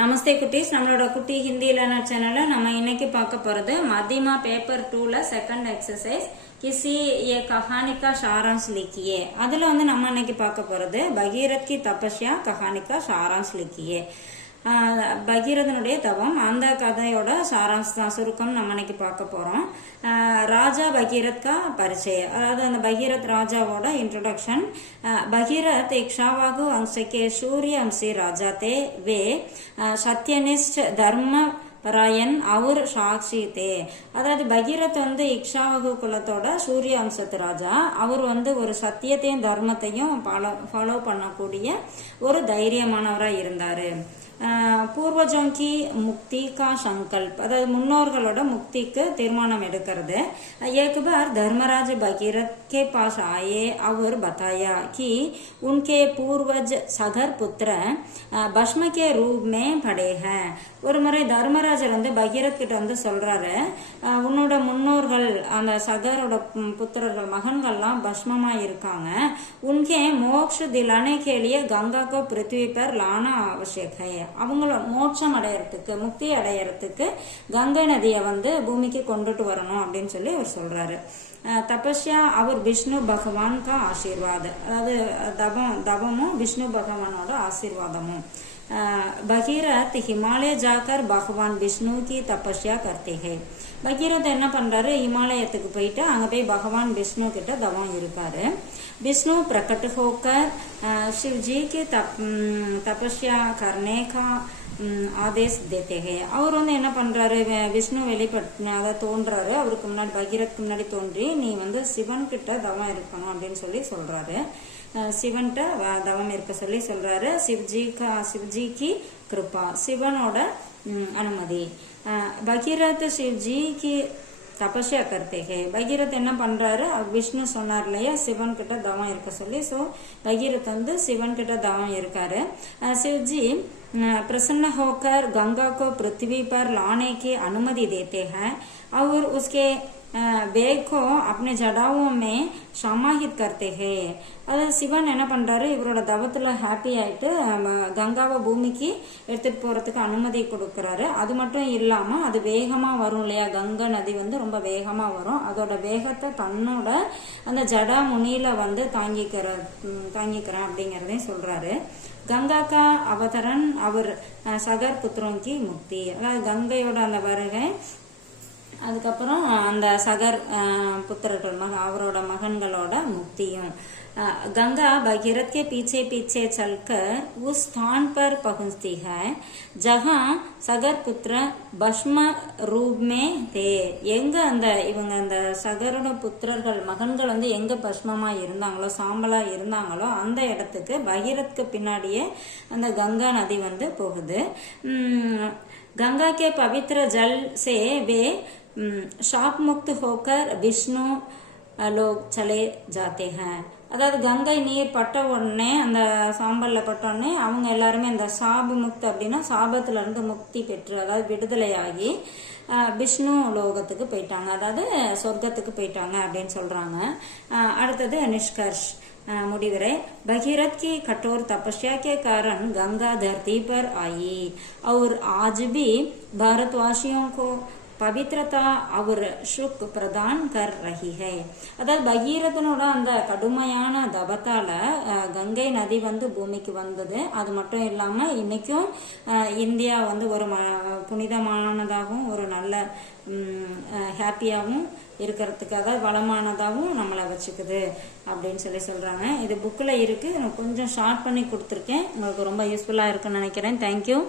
நமஸ்தே குட்டீஸ், நம்மளோட குட்டி ஹிந்தி லேர்னர் சேனல்ல நம்ம இன்னைக்கு பார்க்க போறது மத்தியமா பேப்பர் 2ல செகண்ட் எக்ஸசைஸ் किसी ये कहानी का सारांश लिखिए. அதுல நம்ம இன்னைக்கு பார்க்க போறது பகீரத் की तपस्या कहानी का सारांश लिखिए. பகீரதனுடைய தவம் அந்த கதையோட சாராம்ச சுருக்கம் நம்ம இன்னைக்கு பார்க்க போறோம். ராஜா பகீரத் का परिचय, அதாவது அந்த பகீரத் ராஜாவோட इंट्रोडक्शन. भगीरथ एक क्षावागु अंश के सूर्य अंशी राजा थे. वे सत्यनिष्ठ धर्म பராயன் அவர் சாட்சி தே. அதாவது பகீரத் இக்ஷாவகு குலத்தோட சூரிய அம்சத்து ராஜா. அவர் ஒரு சத்தியத்தையும் தர்மத்தையும் ஃபாலோ பண்ணக்கூடிய ஒரு தைரியமானவராக இருந்தாரு. पूर्वजों की मुक्ति का संकल्प, अर्थात मुन्नोர்களோட मुक्तिக்கு தீர்மானம் எடுக்கிறது. एक बार धर्मराज भगीरथ के पास आए और बताया कि उनके पूर्वज सगर पुत्र भस्म के रूप में पड़े हैं. ஒரு முறை தர்மராஜர் பகீரத் கிட்ட சொல்றாரு, உன்னோட முன்னோர்கள் அந்த சகரோட புத்திரர்கள் மகன்கள்லாம் பஸ்மமா இருக்காங்க. உன்கே மோக்ஷ திலானே கேலிய கங்கா கோ பிருத்வி பர் லானா அவசியக் ஹை. அவங்கள மோட்சம் அடையறதுக்கு, முக்தி அடையறதுக்கு கங்கை நதியை பூமிக்கு கொண்டுட்டு வரணும் அப்படின்னு சொல்லி அவர் சொல்றாரு. தபஸ்யா அவர் விஷ்ணு பகவான் கா ஆசீர்வாத, அதாவது தவமும் விஷ்ணு பகவானோட ஆசீர்வாதமும். भगीरथ हिमालय जाकर भगवान विष्णु की तपस्या करते हैं. பகீரத் என்ன பண்றாரு, हिमालयத்துக்கு போயிட்டு அங்க போய் பகவான் விஷ்ணு கிட்ட தவம் இருக்காரு. विष्णु प्रकट होकर शिव जी की तपस्या करने का ஆதேஷ் தேத்தே ஹே. அவர் என்ன பண்றாரு, விஷ்ணு வெளிப்பட்டு தோன்றாரு. அவருக்கு முன்னாடி பகீரத்துக்கு முன்னாடி தோன்றி நீ சிவன் கிட்ட தவம் இருக்கணும் அப்படின்னு சொல்லி சொல்றாரு. சிவன்கிட்ட தவம் இருக்க சொல்லி சொல்றாரு. சிவ்ஜி கி கிருபா, சிவனோட அனுமதி. பகீரத் சிவ்ஜி கி தபஸ்யா கர்த்தே ஹே. பகீரத் என்ன பண்றாரு, விஷ்ணு சொன்னார் இல்லையா சிவன் கிட்ட தவம் இருக்க சொல்லி. சோ பகீரத் சிவன் கிட்ட தவம் இருக்காரு. शिवजी प्रसन्न होकर गंगा को पृथ्वी पर लाने की अनुमति देते हैं और उसके वेग को अपने जड़ाओं में समाहित करते हैं. அதாவது சிவன் என்ன பண்றாரு, இவரோட தவத்துல ஹாப்பி ஆயிட்டு கங்காவை பூமிக்கு எடுத்துட்டு போறதுக்கு அனுமதி கொடுக்கறாரு. அது மட்டும் இல்லாம அது வேகமா வரும் இல்லையா, கங்கா நதி ரொம்ப வேகமா வரும். அதோட வேகத்தை தன்னோட அந்த ஜடா முனியில தாங்கிக்கிறேன் அப்படிங்கறதையும் சொல்றாரு. கங்கா கா அவதரன் அவர் சகர் புத்திரோம் கி முக்தி, அதாவது கங்கையோட அந்த வருகை, அதுக்கப்புறம் அந்த சகர் புத்திரர்கள் அவரோட மகன்களோட முக்தியும். गंगा भगीरथ के पीछे पीछे चलकर उस स्थान पर पहुंचती है जहां सगर पुत्र भस्म रूप में थे. எங்க இவங்க அந்த சகரோட புத்திரர்கள் மகன்கள் எங்க பஸ்மமா இருந்தாங்களோ, சாம்பலா இருந்தாங்களோ அந்த இடத்துக்கு பகீரத்துக்கு பின்னாடியே அந்த கங்கா நதி போகுது. गंगा के पवित्र जल से वे शाप मुक्त होकर विष्णु लोग चले जाते हैं. அதாவது கங்கை நீர் பட்ட உடனே, அந்த சாம்பல்ல பட்ட உடனே அவங்க எல்லாருமே அந்த சாபு முக்தி அப்படின்னா சாபத்துல இருந்து முக்தி பெற்று, அதாவது விடுதலையாகி விஷ்ணு லோகத்துக்கு போயிட்டாங்க, அதாவது சொர்க்கத்துக்கு போயிட்டாங்க அப்படின்னு சொல்றாங்க. அடுத்தது நிஷ்கர்ஷ், मुडिवरे. भगीरथ की कठोर तपस्या के कारण गंगा धरती पर आई और आज भी भारतवासियों को பவித்ரதா அவர் சுக் பிரதான் கர் ரஹி ஹை. அதாவது பகீரதனோட அந்த கடுமையான தபத்தால கங்கை நதி பூமிக்கு வந்தது. அது மட்டும் இல்லாம இன்னைக்கும் இந்தியா ஒரு புனிதமானதாகவும் ஒரு நல்ல ஹாப்பியாகவும் இருக்கிறதுக்கு, அதாவது வளமானதாகவும் நம்மளை வச்சுக்குது அப்படின்னு சொல்லி சொல்றாங்க. இது புக்கில் இருக்கு, நான் கொஞ்சம் ஷார்ட் பண்ணி கொடுத்துருக்கேன். உங்களுக்கு ரொம்ப யூஸ்ஃபுல்லா இருக்குன்னு நினைக்கிறேன். தேங்க்யூ.